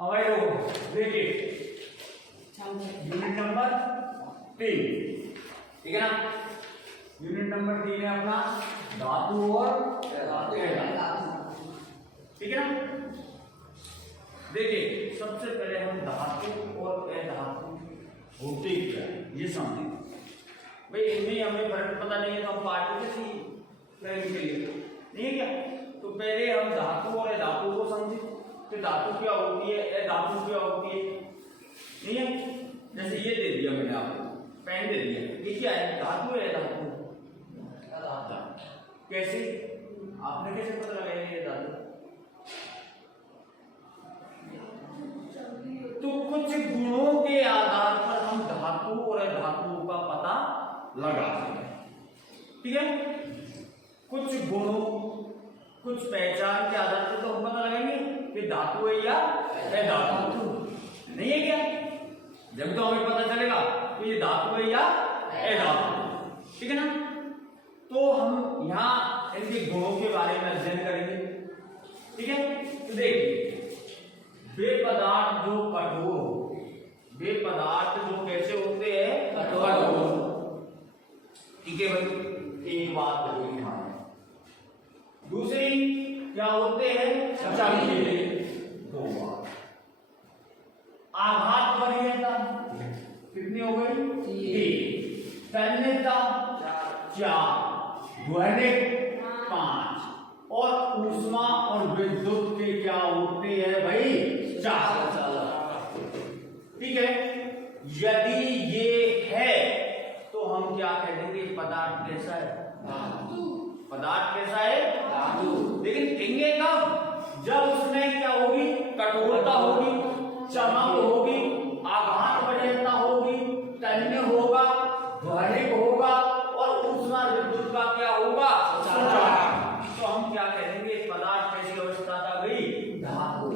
हमारे लोग देखिए यूनिट नंबर 3, ठीक है ना। यूनिट नंबर 3 है अपना धातु और धातु, ठीक है ना। देखिए सबसे पहले हम धातु और अधातु होते क्या ये समझें। भाई इनमें हमें फर्क पता नहीं है तो हम पार्ट कैसे करेंगे के लिए नहीं है क्या। तो पहले हम धातु और अधातु को समझें कि धातु क्या होती है, अधातु क्या होती है, नहीं है। जैसे ये दे दिया मैंने आपको, पेन दे दिया, ये क्या है, धातु है अधातु। कैसे आपने कैसे पता लगाया ये धातु। तो कुछ गुणों के आधार पर हम धातु और अधातु का पता लगा सकते हैं, ठीक है। कुछ गुणों कुछ पहचान के आधार पर तो हम पता लगाएंगे कि धातु है या अधातु, नहीं है क्या। जब तो हमें पता चलेगा कि ये धातु है या अधातु, ठीक है ना। तो हम यहाँ इनके गुणों के बारे में अध्ययन करेंगे, ठीक है। तो देखिए वे पदार्थ जो कठोर हो, वे पदार्थ जो कैसे होते हैं, कठोर, ठीक है भाई। एक बात हो गई हमारी। दूसरी क्या होते हैं, चमकीले, दो बात। आघात वरीयता कितनी हो गई, 3। तन्यता 4, ध्वनिक 5 और ऊष्मा और विद्युत के क्या होते हैं भाई, 4, ठीक है। यदि ये है तो हम क्या कह देंगे, पदार्थ कैसा है, धातु। पदार्थ कैसा है, धातु। लेकिन कहेंगे कब, जब उसमें क्या होगी, कठोरता होगी, चमक होगी, आघात वरीयता होगी, तन्य होगा, ध्वनिक होगा और ऊष्मा विद्युत का क्या होगा, तो हम क्या कहेंगे, पदार्थ कैसी अवस्था था भाई, धातु,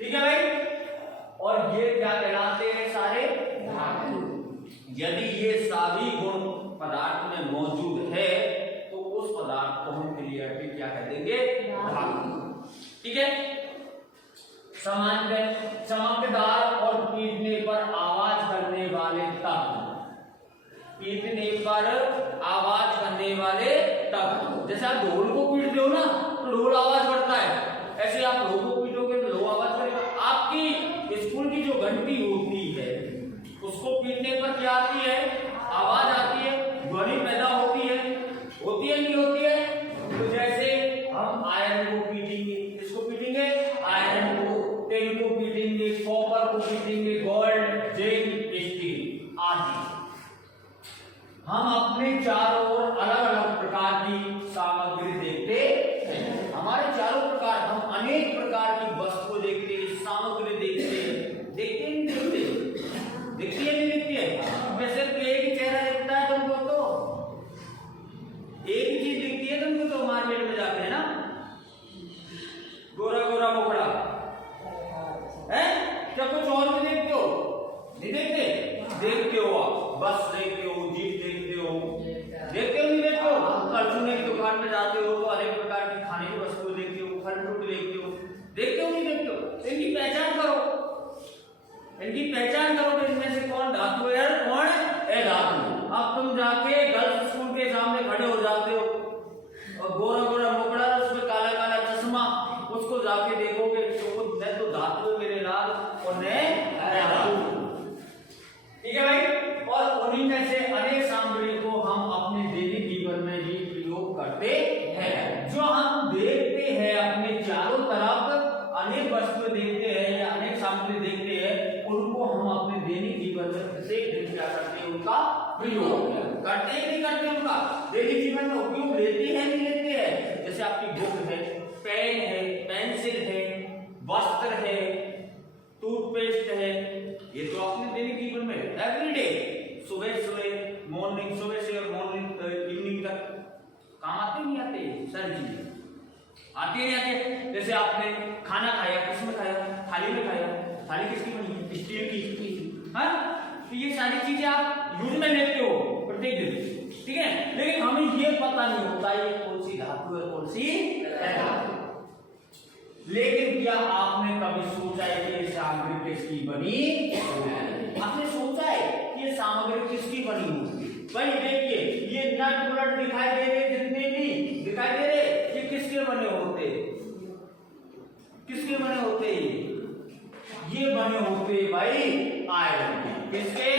ठीक है भाई। और ये क्या कहलाते हैं, सारे धातु। यदि ये सभी गुण पदार्थ में मौजूद है तो उस पदार्थ को हम क्लियरली क्या कह देंगे, धातु, ठीक है। चमकदार और पीटने पर आवाज करने वाले तत्व, पीटने पर आवाज करने वाले तत्व। जैसे आप ढोल को पीटते हो ना तो ढोल आवाज करता है, ऐसे आप ढोल को पीटोगे तो ढोल आवाज करेगा। आपकी स्कूल की जो घंटी होती है उसको पीटने पर क्या आती है, आवाज आती है, ध्वनि पैदा होती है नहीं होती है। तो जैसे हम आयरन को पीटेंगे, इसको पीटेंगे, आयरन को, टेन को पीटेंगे, कॉपर को पीटेंगे, गोल्ड, जिंक, स्टील आदि। हम अपने चारों ओर अलग अलग प्रकार की सामग्री देखते हैं। हमारे चारों प्रकार, हम अनेक प्रकार की वस्तु देखते हैं, सामग्री देखते हैं, देखते नहीं देखते, दिखती है नहीं दिखती है। वैसे एक ही चेहरा दिखता है तुमको, तो एक ही चीज दिखती है तुमको, तो मार्केट में जाते हैं ना, गोरा गोरा मोकड़ा है, क्या कुछ और भी देखते हो, नहीं देखते, देखते हो आप, बस देखते हो, जीप देखते हो, देखते हो नहीं देखते हो। परचूने की दुकान में जाते हो तो अनेक प्रकार की खाने की वस्तुएं देखते हो, फल फ्रूट देखते हो नहीं देखते हो। इनकी पहचान करो, इनकी पहचान करो कि इनमें से कौन धातु है और कौन अधातु। अब तुम जाके गर्ल्स स्कूल के सामने खड़े हो जाते हो और गोरा गोरा मोकड़ा, उसमें काला काला चश्मा, उसको जाके देखोगे तो वो न तो धातु है मेरे लाल और न अधातु, ठीक है भाई। और उन्हीं में से अनेक सामग्री को हम अपने दैनिक जीवन में भी प्रयोग करते हैं। जो हम देखते हैं अपने चारों तरफ, अनेक वस्तुएं देखते हैं या अनेक सामग्री देखते हैं, उनको हम अपने दैनिक जीवन में प्रत्येक दिन क्या करते हैं, उनका प्रयोग करते हैं नहीं करते, उनका दैनिक जीवन में उपयोग लेते हैं नहीं लेते हैं। जैसे आपकी बुक है, पेन है, पेंसिल है, वस्त्र है, टूथपेस्ट है, ये तो अपने दैनिक जीवन में एवरीडे, सुबह सुबह मॉर्निंग, सुबह से और मॉर्निंग इवनिंग तक काम आते नहीं आते, सारी चीजें आती नहीं आती। जैसे आपने खाना खाया, किसमें खाया, थाली में खाया, थाली किसकी बनी है, स्टील की, हाँ। तो ये सारी चीजें आप यूज में लेते हो प्रत्येक दिन, ठीक है। लेकिन हमें ये पता नहीं होता ये कौन सी धातु है, कौन सी अधातु। लेकिन क्या आपने कभी सोचा है कि ये सामग्री किसकी बनी? आपने सोचा है कि ये सामग्री किसकी बनी होगी? भाई देखिए, ये नट बोल्ट दिखाई दे रहे, जितने भी दिखाई दे रहे, ये किसके बने होते? किसके बने होते? ये बने होते भाई आयरन के। किसके?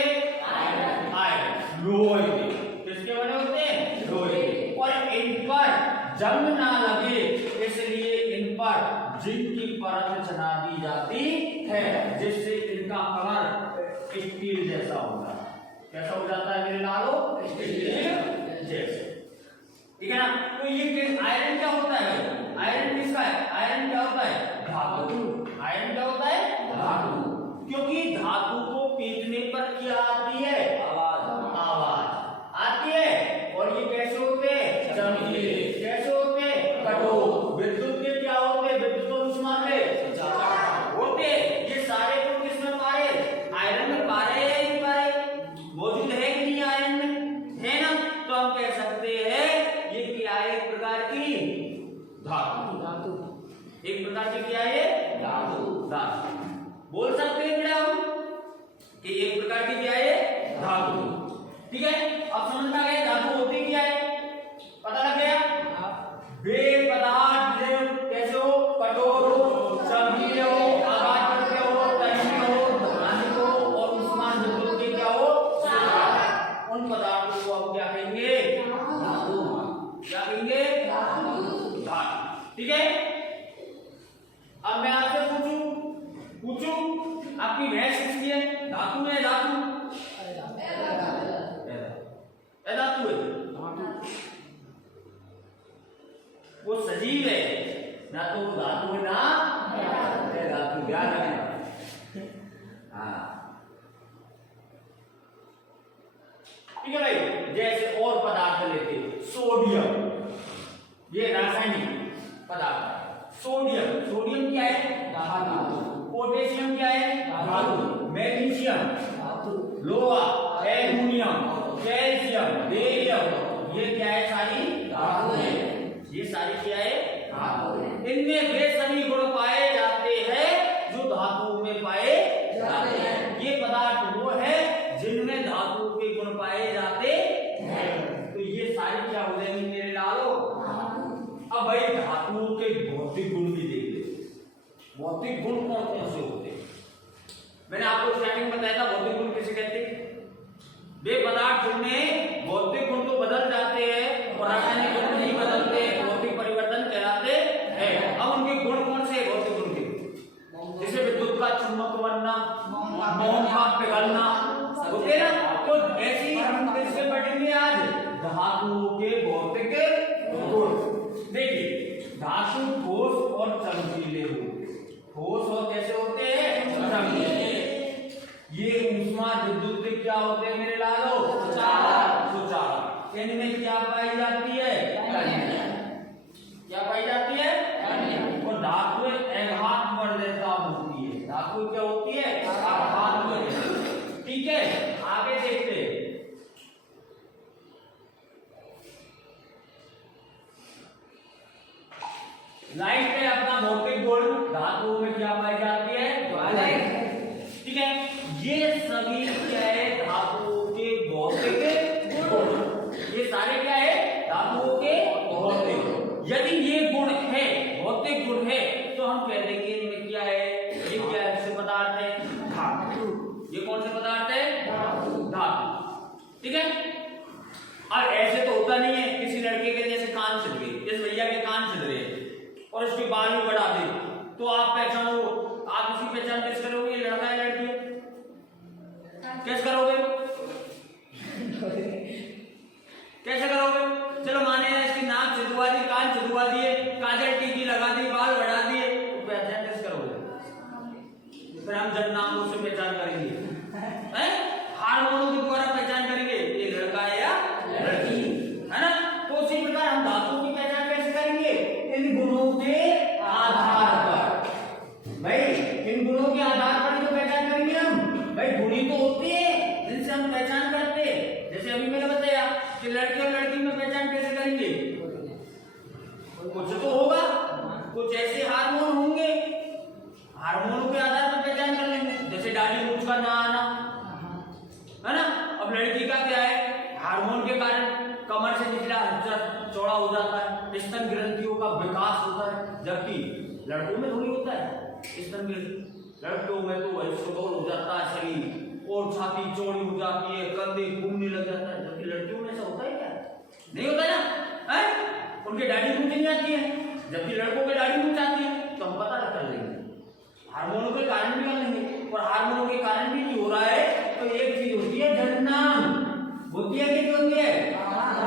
आयरन लोहे के। किसके बने होते हैं? लोहे के। और इन पर जंग ना लगे इसलिए इन पर जिंक की परत चढ़ा दी जाती है, जिससे इनका कलर स्टील जैसा होता है। कैसा हो जाता है मेरे लालो? स्टील जैसे। ठीक है ना? तो ये आयरन क्या होता है? आयरन किसका है? आयरन क्या होता है? धातु। आयरन क्या होता है? धातु। क्योंकि धातु को पीटने पर क्या आती है? आवाज आती है। और ये कैसे होते हैं? चमकीले। कैसे होते हैं? कठोर। विद्युत के क्या होते हैं? विद्युत ऊष्मा के होते। ये सारे को किसमें पाए? आयरन में पाए या नहीं पाए? मौजूद है कि नहीं आयरन में? है ना? तो हम कह सकते हैं ये क्या है? एक प्रकार की धातु। एक प्रकार की क्या है? धातु। बोल सकते हैं क्या हम कि एक प्रकार की क्या है? धातु। ठीक है, अब समझ में आ गया धातु होती क्या है? पता लग गया? वे पदार्थ कैसे हो? कठोर हो, चमकीले हो, आघात करते हो, तन्य हो, धानिक हो और उष्मान विद्युत के क्या हो? उन पदार्थों को हम क्या कहेंगे? धातु। क्या कहेंगे? धातु। ठीक है, अब मैं आपसे पूछूं आपकी भैंस किसकी है? धातु है? धातु धातु है। वो सजीव है ना, तो वो धातु है ना धातु। ध्यान रखना। हाँ ठीक है भाई। जैसे और पदार्थ लेते, सोडियम, ये रासायनिक पदार्थ। सोडियम, सोडियम क्या है? धातु। पोटेशियम क्या है? धातु। मैग्नीशियम धातु। लोहा, एल्युमिनियम, कैल्शियम, बेरियम, ये क्या है? सारी धातु है। ये सारी क्या है? धातु है। इनमें वे सभी गुण पाए जाते हैं जो धातु में पाए जाते हैं। ये पदार्थ वो है जिनमें धातु के गुण पाए जाते हैं। तो ये सारी क्या हो जाएंगी मेरे लालो? अब भाई धातुओं के भौतिक गुण भी देख ले। भौतिक गुण कौन कौन से होते हैं? मैंने आपको स्टार्टिंग में बताया था भौतिक गुण किसे कहते हैं? वे पदार्थ जिनमें भौतिक गुण तो बदल जाते हैं और रासायनिक गुण नहीं बदलते, भौतिक परिवर्तन कहलाते हैं। अब उनके गुण कौन से हैं भौतिक गुण के? जैसे विद्युत का चुंबक बनना, मोम का पिघलना होते ना। तो ऐसे ही हम किससे पढ़ेंगे आज? धातुओं के भौतिक गुण। देखिए, धातु ठोस और चमकीले होते हैं। ठोस और कैसे होते हैं? चमकीले। ये ऊष्मा विद्युत के क्या होते हैं मेरे लालो? सुचालक। इनमें क्या पाई जाती है? क्या पाई जाती है? और धातु आघात वर्धता होती है। धातु क्या होती है? आघात वर्धता। ठीक है, आगे देखते हैं। लाइट है अपना भौतिक गुण। धातुओं में क्या पाई जाती है? ठीक है, ये सभी क्या है? धातुओं के भौतिक गुण। ये सारे क्या है? धातुओं के भौतिक गुण। यदि ये गुण है, भौतिक गुण है, तो हम कह देंगे इनमें क्या है? ये क्या है? पदार्थ है धातु। ये कौन से पदार्थ है? धातु। ठीक है, और ऐसे तो होता नहीं है किसी लड़के के जैसे कान छिद गए, इस भैया के कान छिद रहे और उसके बाल भी बढ़ा दे, तो आप पहचानो, आप उसकी पहचान कैसे करोगे? ये लड़का है लड़की है? कैसे करोगे? कैसे करोगे? चलो माने इसकी नाक छिदवा दी, कान छिदवा दिए, काजल टीकी लगा दी, बाल बढ़ा दिए, तो पहचान कैसे करोगे? फिर हम जब नामों से पहचान करेंगे, हार्मोनों के द्वारा पहचान करेंगे ये लड़का है या लड़की है ना। तो उसी प्रकार हम धातु की पहचान कैसे करेंगे? इन गुणों के आधार पर। भाई इन गुणों के आधार पर जो पहचान करेंगे हम, भाई गुणी तो होती है जिनसे हम पहचान करते हैं। जैसे अभी मैंने बताया कि लड़के और लड़की में पहचान कैसे करेंगे? कुछ तो होगा, कुछ ऐसे हार्मोन होंगे, हार्मोनों के आधार पर पहचान कर लेंगे, जैसे दाढ़ी मूंछ का ना आना, है ना। अब लड़की का क्या है, हार्मोन के कारण कमर से निचला हिस्सा चौड़ा हो जाता है, स्तन ग्रंथियों का विकास होता है, जबकि लड़कों में थोड़ी होता है स्तन ग्रंथि। लड़कों में तो वही सुडौल हो जाता है शरीर, और छाती चौड़ी हो जाती है, कंधे घूमने लग जाता है, जबकि लड़कियों में ऐसा होता है क्या? नहीं होता ना, है? उनके दाढ़ी मूंछ नहीं आती है, जबकि लड़कों के दाढ़ी मूंछ आती है। तो हम पता कर लेंगे, हार्मोनों के कारण भी कर लेंगे, और हार्मोनों के कारण भी नहीं हो रहा है तो एक चीज होती है जननांग, होती है कि होती है,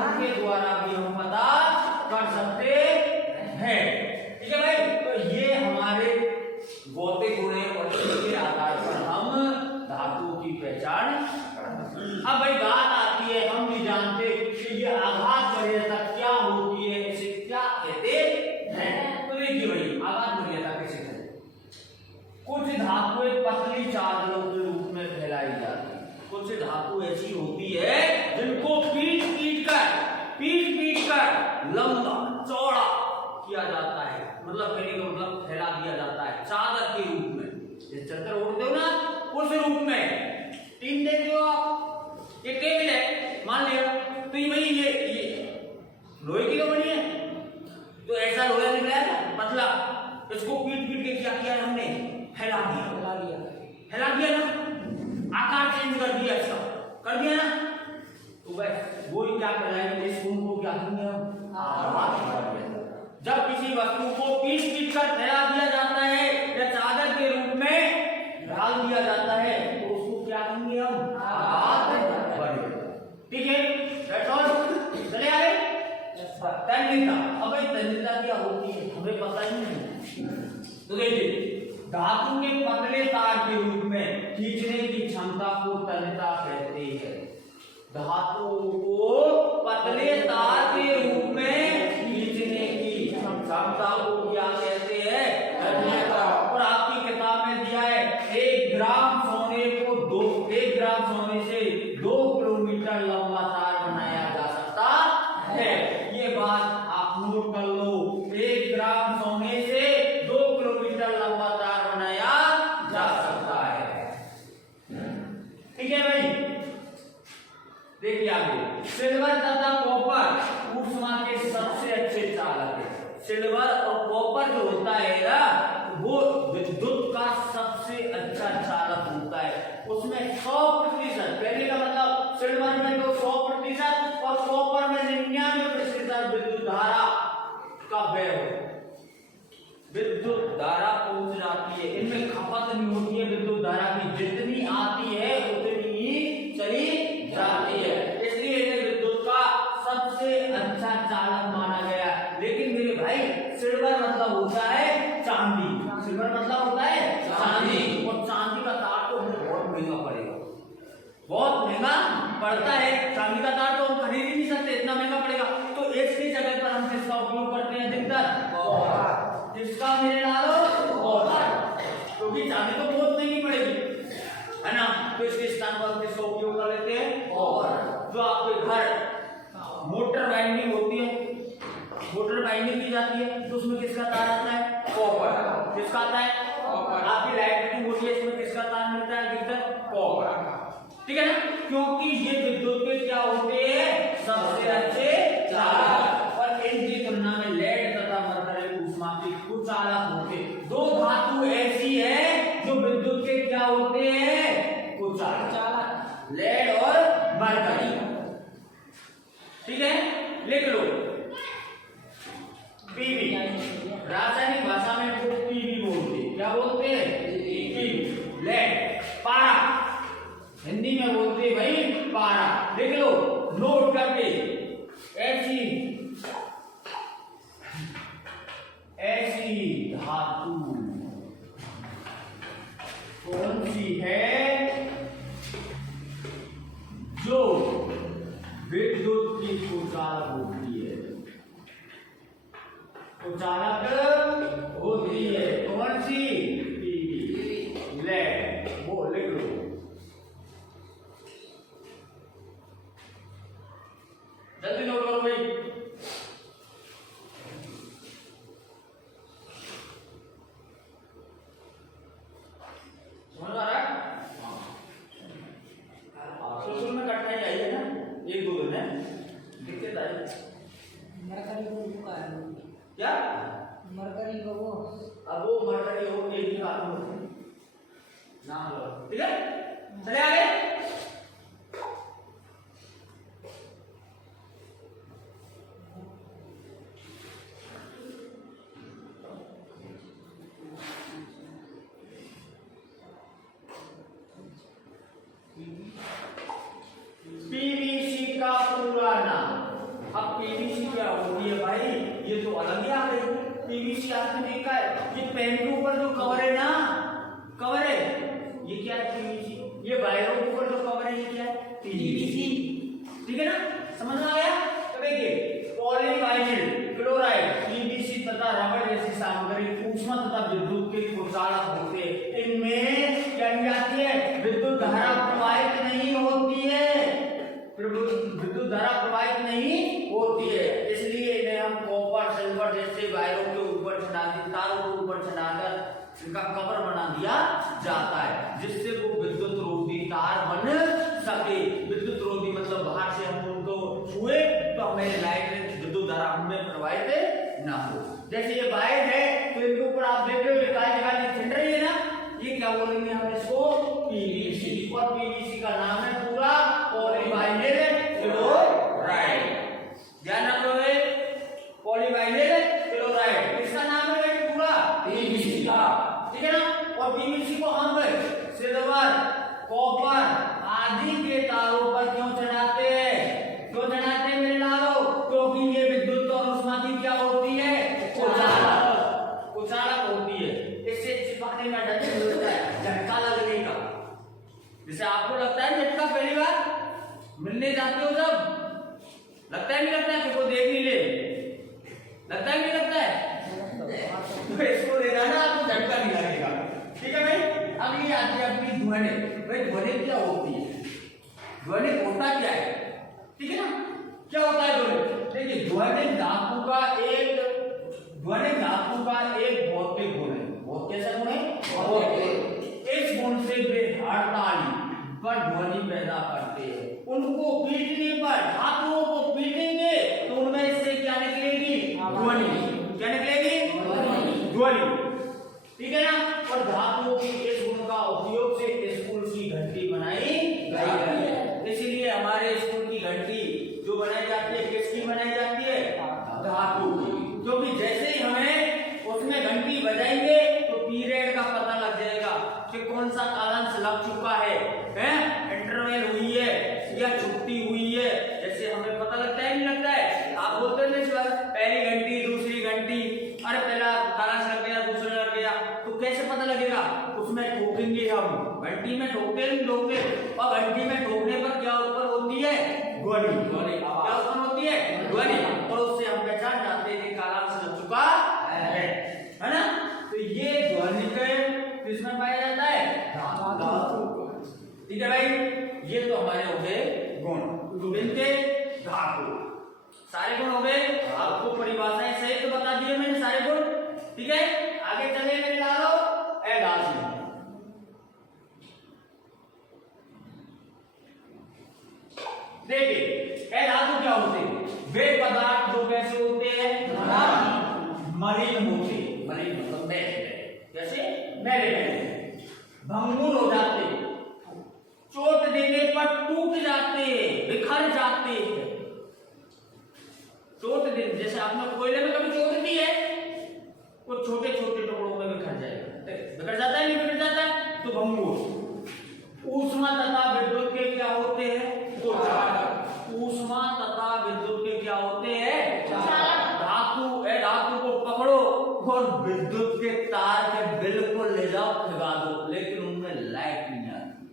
उनके द्वारा भी हम पता कर सकते हैं। ठीक है भाई, तो ये हमारे भौतिक गुण के आधार पर हम धातुओं की पहचान। अब भाई बात आती है, हम भी जानते कि ये आघात वरीयता क्या होती है, इसे क्या कहते हैं। तो देखिए भाई, आघात वरीयता कैसे कहते हैं। कुछ धातुएं पतली चादरों के रूप में फैलाई जाती है, कुछ धातु ऐसी होती है जिनको पीट पीट कर लंबा चौड़ा किया जाता है, मतलब कहने का मतलब फैला दिया जाता है चादर के रूप में। ये चादर ओढ़ते हो ना, उस रूप में। टीम देखते हो आप, ये टेबल है मान लिया, तो ये भाई ये लोहे की तो बनी है, तो ऐसा लोहा निकला है पतला, इसको पीट पीट के क्या किया हमने, फैला दिया ना, आकार चेंज कर दिया, इसका कर दिया ना, तो बस वो ही क्या कहलाएंगे, इस गुण को क्या कहेंगे हम, आघात। जब किसी वस्तु को पीट पीट कर फैला दिया जाता है या चादर के रूप में डाल दिया जाता है तो उसको क्या कहेंगे हम, आघात। ठीक है, दैट्स ऑल। चले आगे तन्यता। अब तन्यता क्या होती है हमें पता ही नहीं। तो देखिए, धातु के पतले तार के रूप में खींचने की क्षमता को तन्यता कहते हैं। धातु को पतले तार के रूप में खींचने की क्षमता को क्या कहते हैं, तन्यता। और आपकी किताब में दिया है 1 ग्राम सोने को 1 ग्राम सोने से 2 किलोमीटर लंबा तार बनाया जा सकता है। ये बात आप नोट कर लो, 1 ग्राम सोने से 2 किलोमीटर लंबा तार बनाया जा सकता है। ठीक है भाई, देखिए आगे, सिल्वर तथा कॉपर ऊष्मा के सबसे अच्छे चालक है। सिल्वर और कॉपर जो होता है ना, वो विद्युत का सबसे अच्छा चालक होता है। उसमें 100%, पहले का मतलब सिल्वर में तो 100% और कॉपर में 99% विद्युत धारा का व्यय हो, विद्युत धारा पहुंच जाती है, इनमें खपत नहीं होती है विद्युत धारा की, जितनी आती है उतनी ही चली जाती है, इसलिए इन्हें विद्युत का सबसे अच्छा चालक माना गया। लेकिन मेरे भाई, सिल्वर मतलब होता है चांदी, सिल्वर मतलब होता है चांदी, और चांदी का तार तो बहुत महंगा पड़ेगा, बहुत महंगा पड़ता है। चांदी का तार तो हम खरीद ही नहीं सकते, इतना महंगा पड़ेगा। तो इसकी जगह पर हम किसका उपयोग करते हैं अधिकतर, कॉपर। किसका मेरे डालो, कॉपर, क्योंकि चांदी तो बहुत महंगी पड़ेगी, है ना। तो इसके स्थान पर किसका उपयोग कर लेते हैं, कॉपर। जो आपके घर मोटर वाइंडिंग होती है, मोटर वाइंडिंग की जाती है, तो उसमें किसका तार आता है, कॉपर। किसका आता है, कॉपर। आपकी लाइट फिटिंग होती है, इसमें किसका तार मिलता है अधिकतर, कॉपर। ठीक है ना, क्योंकि ये विद्युत के क्या होते हैं, सबसे अच्छे चालक। और इनकी तुलना में लेड तथा मरकरी ऊष्मा के कुचालक होते हैं। 2 धातु ऐसी है जो विद्युत के क्या होते हैं, कुचालक, लेड और मरकरी। ठीक है, लिख लो पीवी, रासायनिक भाषा में इसको पीवी बोलते हैं। क्या बोलते हैं, पीवी। लेड, पारा, हिंदी में बोलते हैं भाई पारा। लिख लो नोट करके, ऐसी धातु कौन सी है जो विद्युत की कुचालक होती है, कुचालक होती है, कौन सी, पीवी, लेड। वो लिख लो, जल्दी नोट करो भाई। चुका है क्या मरकरी का वो। अब वो मरकरी हो ये भी कानून नाम लो, ठीक है। चले आगे। पीवीसी का पूरा नाम। अब पीवीसी क्या होती है भाई, ये तो अलग ही आ गई। पीवीसी आपने देखा है, ये पेन के ऊपर जो कवर है ना, कवर है, ये क्या है पीवीसी। ये वायरों के ऊपर जो कवर है ये क्या है पीवीसी, ठीक है ना, समझ में आ गया। तो देखिए पॉलीवाइनिल क्लोराइड पीवीसी तथा रबड़ जैसी सामग्री ऊष्मा तथा विद्युत के कुचालक होते हैं। इनमें क्या जाती है, विद्युत धारा प्रवाहित नहीं होती है, विद्युत धारा प्रवाहित नहीं होती है, इसलिए इन्हें हम कॉपर सिल्वर जैसे वायरों के ऊपर चढ़ाकर, तारों के ऊपर चढ़ाकर इनका कवर बना दिया जाता है, जिससे वो विद्युत रोधी तार बन सके। विद्युत रोधी मतलब बाहर से हम उनको छुए तो हमें लाइट विद्युत धारा हमें प्रवाहित ना हो। जैसे ये वायर है तो इनके ऊपर आप देख रहे हो काली काली छिड़ रही है ना, ये क्या बोलेंगे हम इसको पीवीसी। और पीवीसी का नाम है पूरा पॉलीवाइनिल क्लोराइड। ध्यान रखो पॉलीवाइनिल क्लोराइड इसका नाम है पूरा पीवीसी का, ठीक है ना। और पीवीसी को हम सिल्वर कॉपर आदि के तारों पर क्यों चढ़ाते हैं, क्यों चढ़ाते हैं मेरे लालो, क्योंकि ये विद्युत और ऊष्मा की क्या होती है, कुचालक होती है। इससे चिपकने में डर लगता है, झटका लगने का। जैसे आपको लगता है झटका पहली बार मिलने जाते हो जब, लगता है नहीं लगता है, वो देख नहीं ले, लगता है नहीं लगता है, तो इसको लेना ना आपको झटका नहीं लगेगा, ठीक है भाई। अब ये आती है अपनी ध्वनि। भाई ध्वनि क्या होती है, ध्वनि होता क्या है, ठीक है ना, क्या होता है ध्वनि। देखिए ध्वनि धातु का एक भौतिक गुण है। बहुत कैसा गुण है, भौतिक। इस गुण से वे हड़ताली पर ध्वनि पैदा करते हैं। उनको पीटने पर, धातुओं को पीटेंगे तो उनमें से क्या निकलेगी, ध्वनि। क्या निकलेगी, ध्वनि, ठीक है ना। और धातुओं की इस गुण का उपयोग से स्कूल की घंटी बनाई गई है। इसीलिए हमारे स्कूल की घंटी जो बनाई जाती है किसकी बनाई जाती है, धातु की। क्योंकि जैसे ही हमें उसमें घंटी बजाएंगे तो पीरियड का पता लग जाएगा कि कौन सा कालांश लग चुका है, इंटरवल हुई है या छुट्टी हुई है। जैसे हमें पता लगता है नहीं लगता है, आप बोलते हैं पहली घंटी दूसरी घंटी, अरे पहला कालांश लग गया दूसरा लग गया, तो कैसे पता लगेगा, उसमें ठोकेंगे हम, घंटी में ठोकते नहीं ठोकते, और घंटी में ठोकने पर क्या उत्पन्न होती है, ध्वनि। क्या उत्पन्न होती है, ध्वनि। और उससे हम पहचान जाते हैं कि कालांश लग चुका है ना। तो ये ध्वनि किसमें पाया जाता है, धातु, ठीक है भाई। ये तो हमारे हो गए गुण, इनके धातु सारे गुण हो गए। आपको परिभाषाएं सहित बता दिए मैंने सारे गुण, ठीक है। आगे चले मेरे लालो, धातु। देखिए धातु क्या होते हैं, वे पदार्थ जो कैसे होते हैं, मलिन होते, मलिन मतलब मैले, जैसे मैले भंगुर हो जाते, चोट देने पर टूट जाते, बिखर जाते हैं। चोट दे, जैसे आपने कोयले में कभी चोट दी है, वो छोटे छोटे टुकड़ों में बिखर जाएगा, बिखर जाता है नहीं बिखर जाता है, तो भंगुर। ऊष्मा तथा विद्युत के क्या होते हैं, कुचालक। ऊष्मा तथा विद्युत के क्या होते हैं, धातु को पकड़ो और विद्युत के तार के बिल्कुल ले जाओ, खिगा दो, लेकिन उनमें लाइट नहीं आती,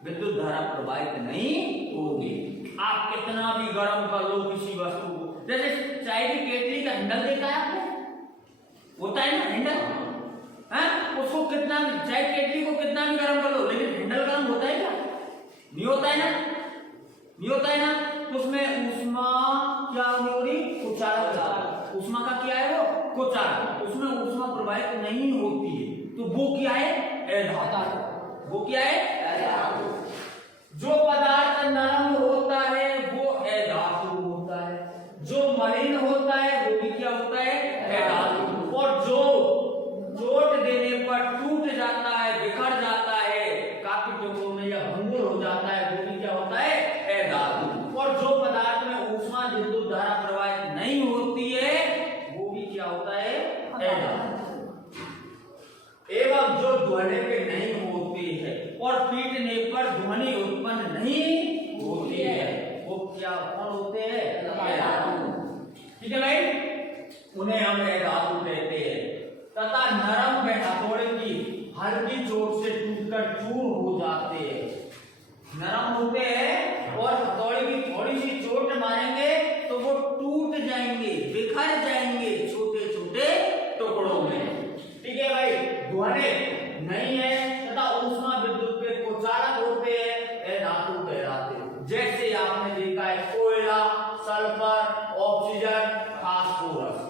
विद्युत धारा प्रवाहित नहीं होगी। आप कितना भी गर्म कर लो किसी वस्तु को, जैसे चाय की केतली का हैंडल देखा है आपने, होता है ना हैंडल, उसको कितना भी, चाय केतली को कितना भी गर्म कर लो, लेकिन हैंडल गर्म होता है क्या, नहीं होता है ना, नहीं होता है ना। तो उसमें ऊष्मा क्या हो रही, कुचालक। ऊष्मा का क्या है, वो कुचालक, उसमें ऊष्मा प्रवाहित नहीं होती है, तो वो क्या है, धातु। वो क्या है, धातु। जो पदार्थ नरम होता है वो धातु होता है, जो मलिन होता है उन्हें हम ए धातु कहते हैं। तथा नरम व हथौड़े की हल्की चोट से टूटकर चूर हो जाते हैं। नरम होते हैं और हथौड़े की थोड़ी सी चोट मारेंगे तो वो टूट जाएंगे, बिखर जाएंगे छोटे छोटे टुकड़ों में। ठीक है भाई, ध्वनि नहीं है तथा ऊष्मा विद्युत के कुचालक होते हैं, ए धातु कहलाते हैं। जैसे आपने देखा है कोयला, सल्फर, ऑक्सीजन, फास्फोरस,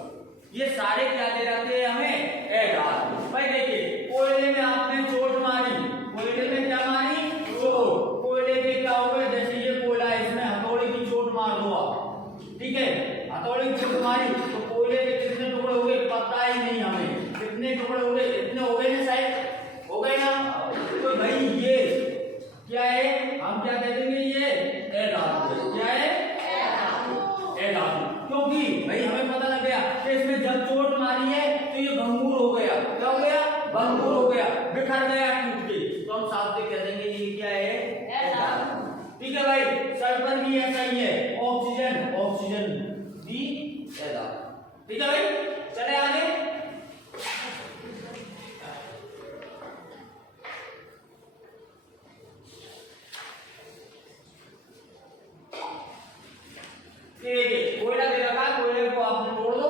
ये सारे क्या दे जाते हैं हमें, ए धातु। भाई देखिए कोयले में आपने चोट मारी, कोयले में क्या मारी, चोट। कोयले के क्या हो गए, जैसे ये कोयला है इसमें हथौड़े की चोट मार दो आप, ठीक है, हथौड़े की चोट मारी तो कोयले के कितने टुकड़े हो गए पता ही नहीं हमें, कितने टुकड़े हो गए, इतने हो गए ना शायद, हो गए ना। तो भाई ये क्या है, हम क्या कह देंगे, ये ए धातु। क्या है, ए धातु। क्योंकि भाई हमें पता लग गया कि इसमें जब चोट मारी है तो ये भंगुर हो गया, क्या हो गया, भंगुर हो गया, बिखर गया टूट के, तो हम साफ से कह देंगे ये क्या है, ए धातु। ठीक है भाई, सल्फर भी ऐसा ही है, ऑक्सीजन, ऑक्सीजन भी ए धातु। ठीक है भाई, चले आगे। कोयला दे रखा, कोयले को आपने तोड़ दो,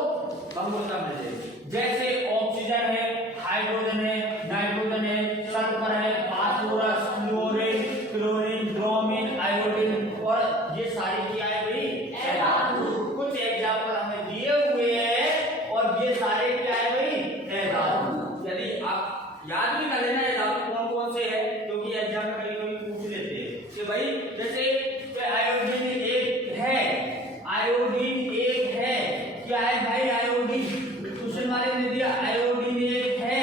भंगुरता मिल जाएगी। जैसे ऑक्सीजन है, हाइड्रोजन है, नाइट्रोजन है, सल्फर है, phosphorus, chlorine, chlorine, bromine, iodine, और ये सारी क्या है भाई, ए धातु। कुछ एग्जांपल हमें दिए हुए हैं और ये सारे क्या है भाई, ए धातु। यदि आप याद भी कर लेना ये धातु कौन कौन से है, क्योंकि एग्जाम में कभी कभी पूछ लेते हैं कि भाई जैसे आयोडीन एक है, आयोडीन एक है, क्या है भाई आयोडीन, क्वेश्चन वाले ने दिया आयोडीन एक है,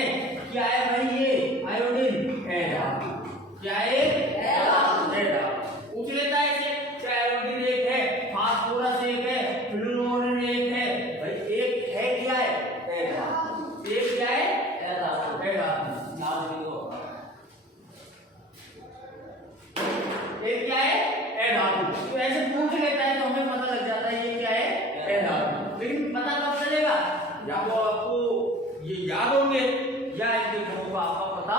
क्या है भाई ये आयोडीन, ए धातु। क्या है, ए धातु। पूछ लेता है इसे, क्या आयोडीन एक है, फास्फोरस एक है, फ्लोरीन एक है, भाई एक है क्या है, ए धातु। एक क्या है, ए धातु, ए धातु। नाम लिखो, एक क्या है, ए धातु। तो ऐसे पूछ लेता है तो हमें पता लग जाता है ये क्या है, ए धातु। लेकिन पता कब चलेगा, या तो आपको ये याद होंगे या इनके गुणों का आपको पता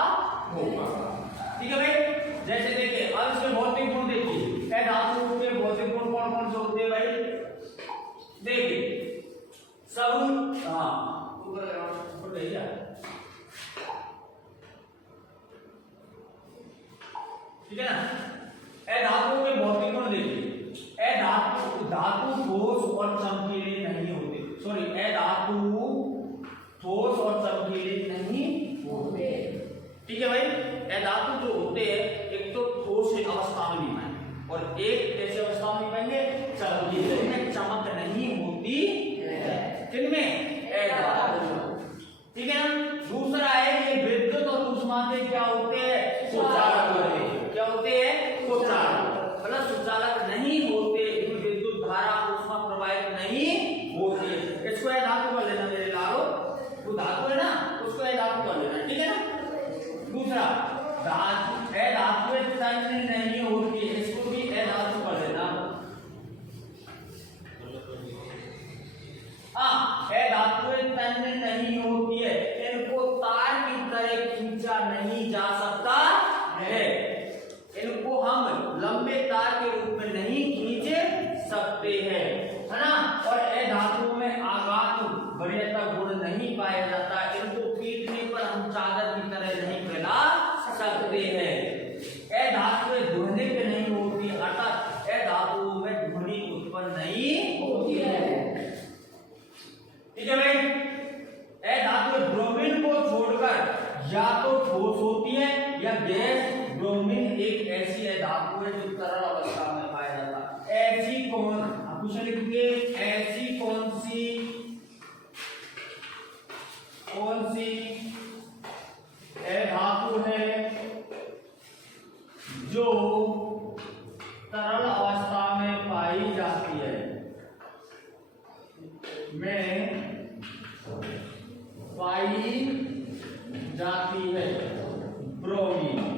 होगा। ठीक है भाई, जैसे देखिए अब इसके भौतिक गुण देखिए, ए धातु के भौतिक गुण कौन कौन से होते हैं भाई, देखिए सब, हाँ ऊपर देखिए, ठीक है ना। ए धातु के भौतिक गुण देखिए, ए धातु ठोस और चमकीले नहीं होते, सॉरी ए धातु ठोस और चमकीले नहीं होते। ठीक है भाई, ए धातु जो होते हैं एक तो ठोस अवस्था में नहीं पाएंगे और एक कैसे अवस्था में नहीं पाएंगे, चमकीले, इनमें चमक नहीं होती है, किनमें, ए धातु। ठीक है ना। दूसरा है ये विद्युत और ऊष्मा के क्या होते हैं, सुचालक होते हैं। क्या होते हैं, सुचालक, मतलब सुचालक नहीं होते, विद्युत धारा ऊष्मा प्रवाहित नहीं होती। इसको ए धातु कर लेना मेरे लालो, वो धातु है ना उसको ए धातु कर लेना, ठीक है ना। दूसरा धातु, ए धातु तन्य नहीं होती, इसको भी ए धातु कर लेना। हाँ, ए धातु तन्य नहीं होती है, इनको तार की तरह खींचा नहीं जा सकता है, इनको हम लंबे तार के रूप में नहीं खींच सकते हैं, है ना। और ए धातुओं में आघात वरीयता गुण नहीं पाया जाता, इनको पीटने पर हम चादर की तरह नहीं फैला सकते हैं। ए धातुएं ध्वनिक नहीं होती, अर्थात ए धातुओं में ध्वनि उत्पन्न नहीं होती है। ठीक है भाई, ए धातु ब्रोमीन को छोड़कर या तो ठोस होती है या गैस। ब्रोमीन एक ऐसी है धातु है जो तरल अवस्था में पाया जाता है। ऐसी कौन, क्वेश्चन लिखेंगे, ऐसी कौन सी ए धातु है जो तरल अवस्था में पाई जाती है, में पाई जाती है, ब्रोमीन।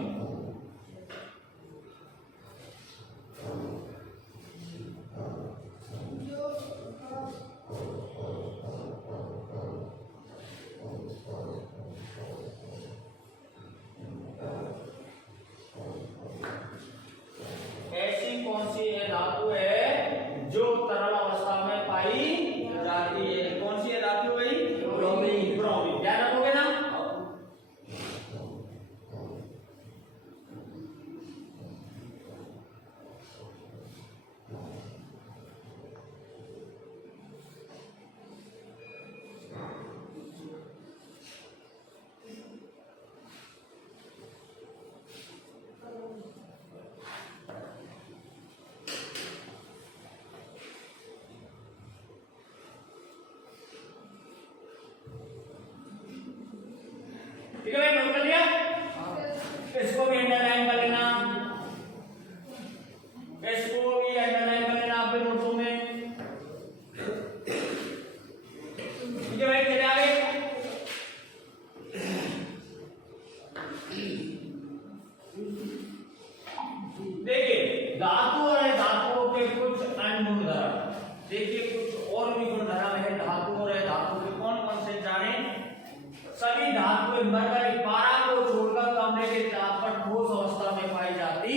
मरकरी पारा को छोड़कर कमरे के ताप पर ठोस अवस्था में पाई जाती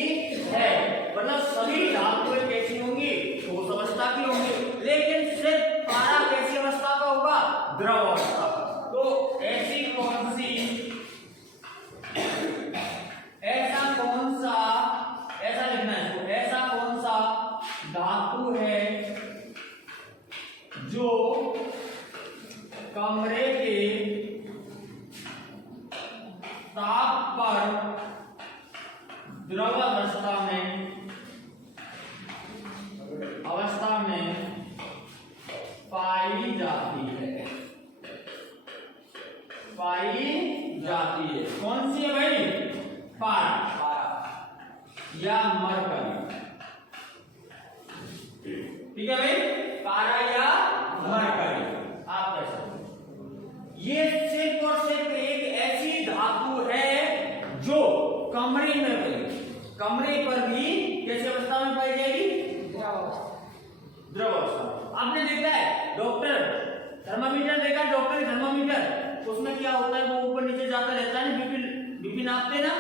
है। मतलब सभी धातुएं कैसी होंगी? ठोस अवस्था की होंगी, लेकिन सिर्फ पारा कैसी अवस्था का होगा? द्रव अवस्था का। तो ऐसी कौन सी, ऐसा कौन सा, ऐसा लिखना है इसको, ऐसा कौन सा धातु है जो कमरे के ताप पर द्रव अवस्था में पाई जाती है, कौन सी है भाई? पारा या मरकरी। ठीक है भाई, पारा या मरकरी आप कह सकते हो। ये सिर्फ और सिर्फ एक ऐसी धातु है जो कमरे में भी, कमरे पर भी कैसी अवस्था में पाई जाएगी? द्रव अवस्था। आपने देखा है डॉक्टर थर्मामीटर देखा, डॉक्टर थर्मामीटर, उसमें क्या होता है? वो ऊपर नीचे जाता रहता है ना, बीपी नापते ना,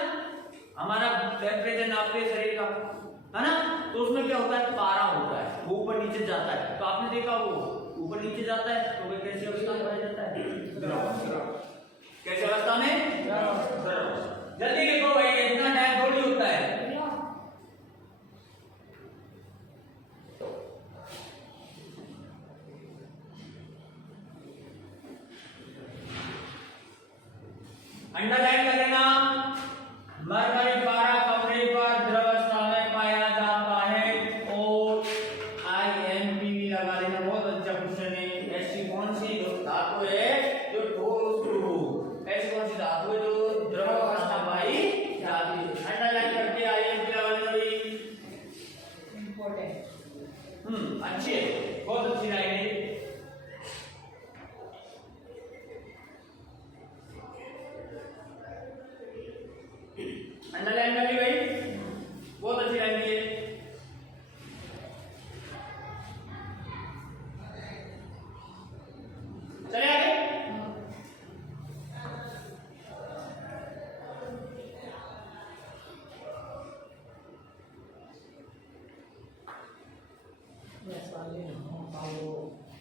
हमारा टेम्परेचर नापते शरीर का, है ना? तो उसमें क्या होता है? पारा होता है, वो ऊपर नीचे जाता है। तो आपने देखा वो ऊपर नीचे जाता है, तो वो कैसी अवस्था में पाया जाता है? द्रव। कैसी अवस्था में? द्रव। जल्दी लिखो भाई, इतना टाइम थोड़ी होता है। अंडरलाइन कर लेना। मरकरी पारा कमरे पर द्रव अवस्था में पाया जाता है, और IMP भी लगा देना। बहुत अच्छा क्वेश्चन है। ऐसी कौन सी धातु है जो ठोस हो? ऐसी कौन सी धातु है जो द्रव अवस्था में पाई जाती है? अंडरलाइन करके IMP लगा देना भाई। इंपॉर्टेंट। अच्छी है, बहुत अच्छी लाइन है। अंडरलाइन कर ली भाई, बहुत अच्छी लाइन है। चले आगे।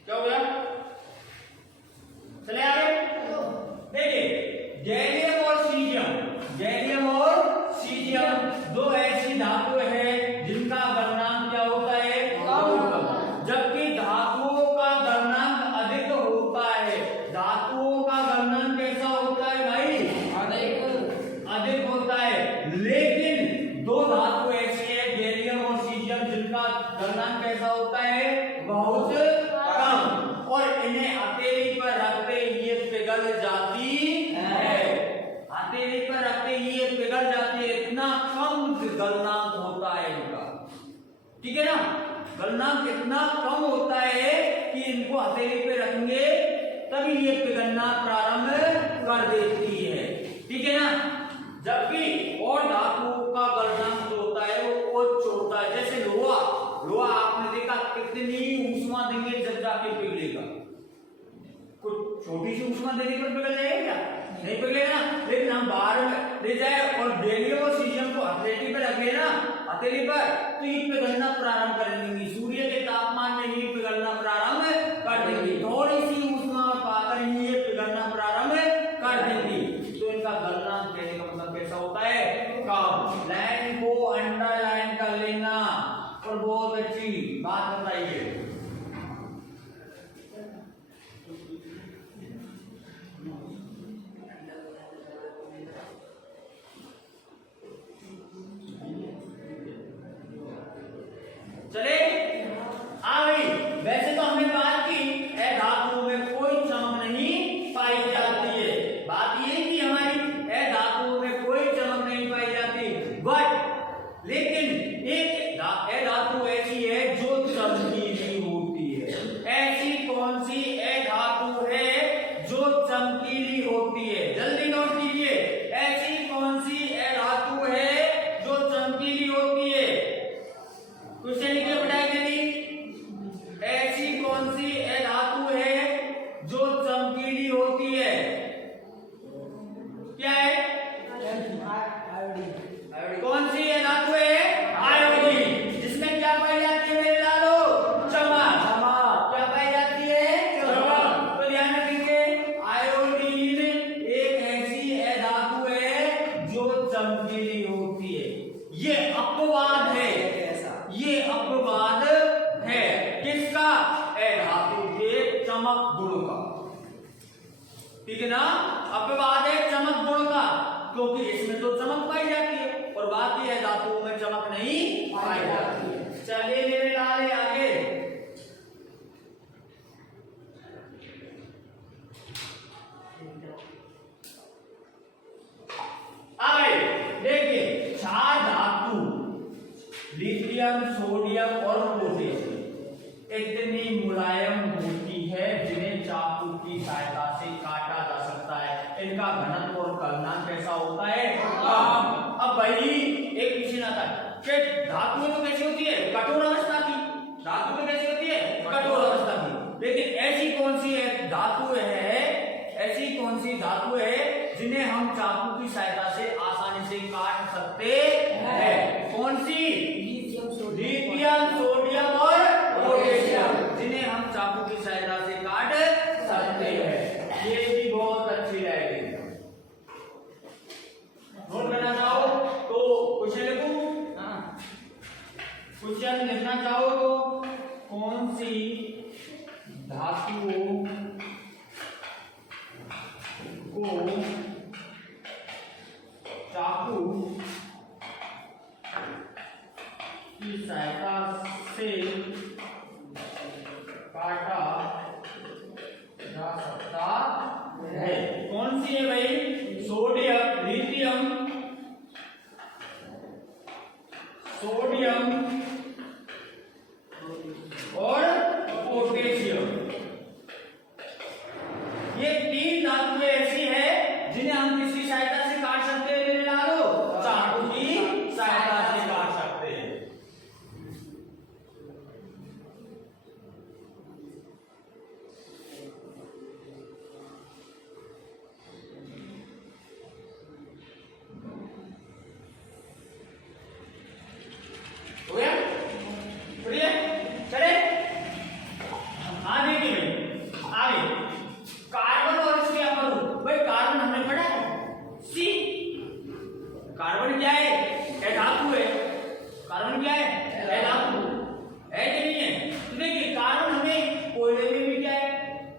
क्या हो गया? चले आगे। देखिए, गैलियम और सीजियम, गैलियम और सीजियम दो ऐसी धातु है जिनका गलनांक क्या होता है? कम। जबकि धातुओं का गलनांक अधिक होता है। धातुओं का गलनांक कैसा होता है भाई? अधिक होता है। लेकिन दो धातु ऐसी है गैलियम और सीजियम जिनका गलनांक कैसा होता है? बहुत कम, और इन्हें हथेली पर रखते ही ये पिघल जाती है। हथेली पर रखते ही ये पिघल जाती है। इतना कम गलनांक होता है इनका, ठीक है ना? गलनांक इतना कम होता है कि इनको हथेली पे रखेंगे तभी ये पिघलना प्रारंभ कर देती है, ठीक है ना? जबकि और धातुओं का गलनांक जो होता है वो बहुत छोटा है। जैसे लोहा, लोहा आपने देखा कितनी ऊष्मा देंगे जब जाके पिघलेगा। कुछ छोटी सी ऊष्मा देने पर पिघल जाएगा क्या? नहीं पिघलेगा ना। लेकिन हम बाहर में ले जाए और गैलियम और सीजियम को हथेली पर रखे ना, हथेली पर, तो ये पिघलना प्रारंभ कर देंगी। सूर्य के तापमान में ये पिघलना प्रारंभ कर देंगी। थोड़ी सी ऊष्मा पाकर ही ये पिघलना प्रारंभ कर देंगी। तो इनका गलनांक कहने का मतलब कैसा होता है? कम। लाइन को अंडरलाइन कर लेना और बहुत अच्छी बात बताइए। चले आई। वैसे तो हमने बात की धातुओं में कोई चमक नहीं पाई जाती है। बात ये कि हमारी धातुओं में कोई चमक नहीं पाई जाती, बट लेकिन एक धातु ऐसी है जो चमकीली होती है। ऐसी कौन सी धातु है जो चमकीली होती है? जल्दी नोट कीजिए, ऐसी कौन सी धातु है जो चमकीली होती है? क्वेश्चन लिखिए बेटा जल्दी। ऐसी कौन सी धातु है जो चमकीली होती है? ठीक है ना। अब बात है चमक गुण का, क्योंकि इसमें तो चमक पाई जाती है और बाकी है धातुओं में चमक नहीं पाई जाती है। चलिए मेरे लाले आगे, देखिए चार धातु लिथियम, सोडियम और पोटेशियम इतनी मुलायम होती है जिन्हें चाकू की सहायता से काटा जा सकता है। इनका घनत्व और गलनांक कैसा होता है? अब भाई एक क्वेश्चन आता है कि धातु तो कैसी होती है? कठोर अवस्था की। धातु में कैसी होती है? कठोर अवस्था की। लेकिन ऐसी कौन सी है धातु है, ऐसी कौन सी धातु है जिन्हें हम चाकू की सहायता से आसानी से काट सकते हैं? कौन सी? लिथियम, सोडियम और पोटेशियम, जिन्हें हम चाकू की सहायता से काट सकते हैं। ये भी बहुत अच्छी रहेगी। नोट करना चाहो तो क्वेश्चन लिखूं? क्वेश्चन लिखना चाहो तो कौन सी धातुओं को चाकू की सहायता से काटा जा सकता है? कौन सी है भाई? सोडियम, लिथियम, सोडियम और पोटेशियम। ये तीन धातुएं ऐसी है जिन्हें हम किसकी सहायता से काट सकते हैं? मेरे लालो, चाकू की सहायता से काट सकते हैं। हो गया? बढ़िया, चले आगे की आगे कार्बन और इसके अपर भाई। कार्बन हमने पढ़ा है, सी। कार्बन क्या है? ए धातु है। कार्बन क्या है? ए धातु है कि नहीं है? तो देखिए कार्बन हमें कोयले में भी क्या है?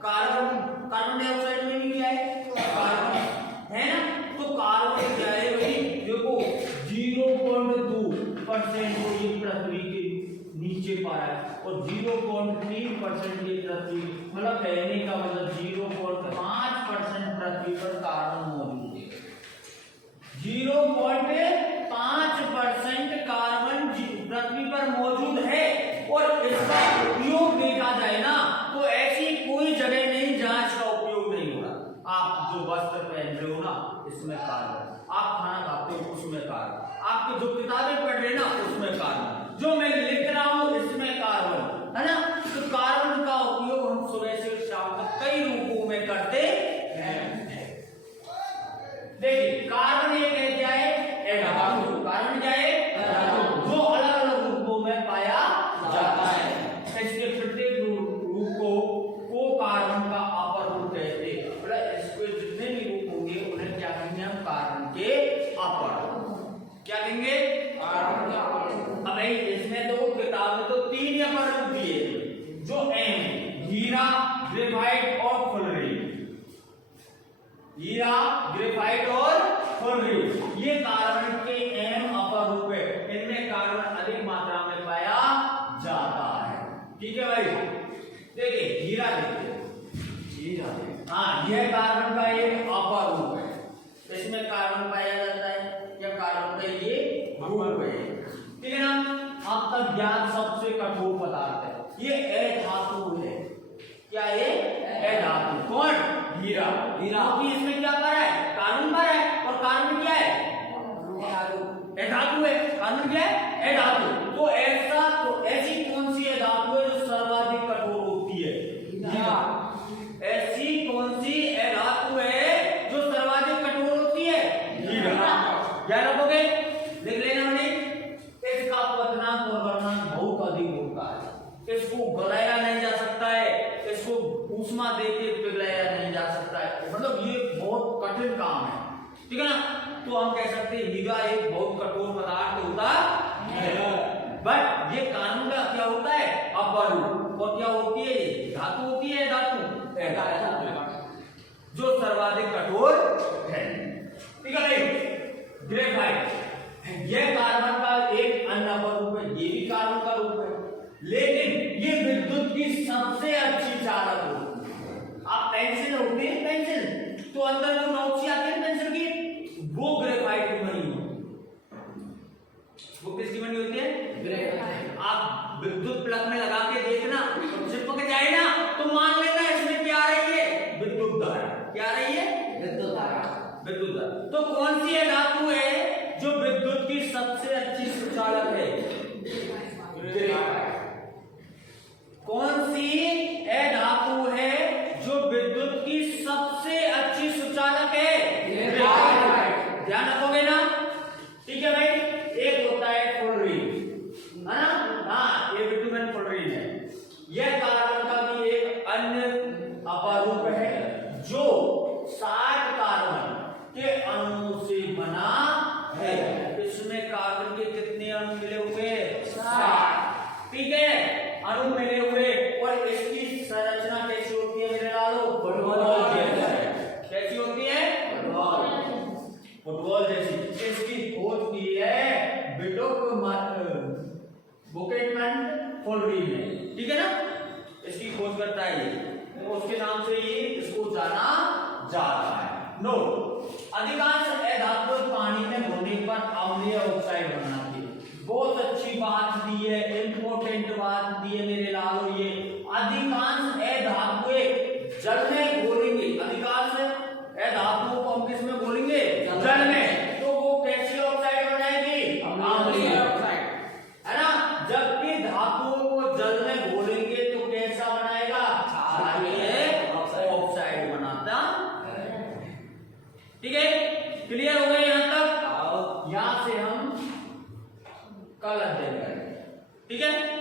कार्बन, कार्बन डाइऑक्साइड में भी क्या है? कार्बन है ना। तो कार्बन क्या है भाई? देखो 0.2% को ये पृथ्वी के नीचे पा रहा है और 0.3% ये पृथ्वी, मतलब कहने का मतलब 0.5% पृथ्वी पर कार्बन मौजूद है। 0.5% कार्बन पृथ्वी पर मौजूद है और इसका उपयोग देखा जाए ना तो ऐसी कोई जगह नहीं जहां इसका उपयोग नहीं हो रहा। आप जो वस्त्र पहन रहे हो ना इसमें कार्बन, आप खाना खाते हो उसमें कार्बन, आपके जो किताबें पढ़ रहे हैं ना उसमें कार्बन, जो मैं लिख रहा हूं इसमें कार्बन, है ना। तो कार्बन का उपयोग हम सुबह से शाम तक कई रूपों में करते हैं। देखिए कार्बन ये क्या है? एक धातु। कार्बन क्या है? धातु, जो अलग अलग रूपों में पाया जाता है। इसके प्रत्येक रूप को कार्बन का अपर रूप कहते हैं। मतलब इसके जितने भी रूप होंगे उन्हें क्या कहेंगे हम? कार्बन के अपर। क्या कहेंगे? कार्बन का अपर। अब इसमें तो किताब में तो 3 अपर रूप दिए जो एम, हीरा, ग्रेफाइट और फुलरी। हीरा, ग्रेफाइट और फुलरी ये कार्बन के एम अपर रूप है। इनमें कार्बन अधिक मात्रा में पाया जाता है। ठीक है भाई। देखिए हीरा देखिए, हीरा, हाँ यह कार्बन का एक अपर रूप है। इसमें कार्बन पाया जाता है या कार्बन का ये रूप है। ठीक है ना। अब तक ज्ञात सबसे कठोर पदार्थ है ये अधातु है। क्या है? अधातु। कौन? हीरा। हीरा की इसमें क्या भरा है? कार्बन भरा है और कार्बन क्या है? अधातु है। कार्बन क्या है? अधातु। तो ऐसा तो ऐसी कौन सी अधातु है जो सर्वाधिक कठोर होती है? हीरा। ऐसी कौन सी अधातु है जो सर्वाधिक कठोर होती है? हीरा। क्या रखोगे? लिख लेना मैंने। इसका पतनांक और गलनांक बहुत अधिक होता है। इसको गलाया नहीं जा सकता है, इसको ऊष्मा देके पिघलाया नहीं जा सकता है। मतलब ये बहुत कठिन काम है। ठीक है ना। तो हम कह सकते हैं हीरा एक बहुत कठोर पदार्थ होता है। बट ये कार्बन का क्या होता है? अपर रूप। और क्या होती है? धातु होती है। धातु जो सर्वाधिक तो अंदर जो नोक आती है पेंसिल की, वो ग्रेफाइट की बनी होती है। वो किसकी बनी होती है? ग्रेफाइट। आप विद्युत प्लग में लगा के देखना, तो चिपक जाए ना, तो मान लेना इसमें क्या आ रही है? विद्युत धारा। क्या आ रही है? विद्युत धारा। विद्युत धारा। तो कौन सी धातु है जो विद्युत की सबसे अच्छी सुचालक है? कौन सी धातु है जो विद्युत की सबसे अच्छी सुचालक है? ध्यान रखोगे ना? ठीक है भाई। एक होता है फ्लोरीन, है ना? हाँ, ये बिटुमेन फ्लोरीन है। यह कार्बन का भी एक अन्य अपरूप है जो 60 कार्बन के अणुओं से बना है। इसमें कार्बन के कितने अणु मिले हुए? 60। ठीक है, अणु मिले हुए। और इसकी संरचना कैसी होती है मेरे लालो? फुटबॉल जैसी। कैसी होती है? फुटबॉल जैसी। इसकी खोज की है बुकेटमैन फ्लोरीन ने। ठीक है ना? इसकी खोज करता है ये, तो उसके नाम से ये इसको जाना जाता है। नोट, अधिकांश धातु पानी में धोने पर अम्लीय ऑक्साइड बनाती है। बहुत अच्छी बात दी है, इंपॉर्टेंट बात दी है मेरे लालो। ये अधिकांश धातुएं जल में घोलेंगे। अधिकांश धातुओं को हम किस में घोलेंगे? जल में। तो वो कैसी ऑक्साइड बनाएगी? अम्लीय ऑक्साइड, है ना? जबकि धातुओं को जल में घोलेंगे तो कैसा बनाएगा? क्षारीय ऑक्साइड बनाता है। ठीक है, क्लियर हो गए यहां तक? यहां से हम कल अध्ययन करेंगे। ठीक है।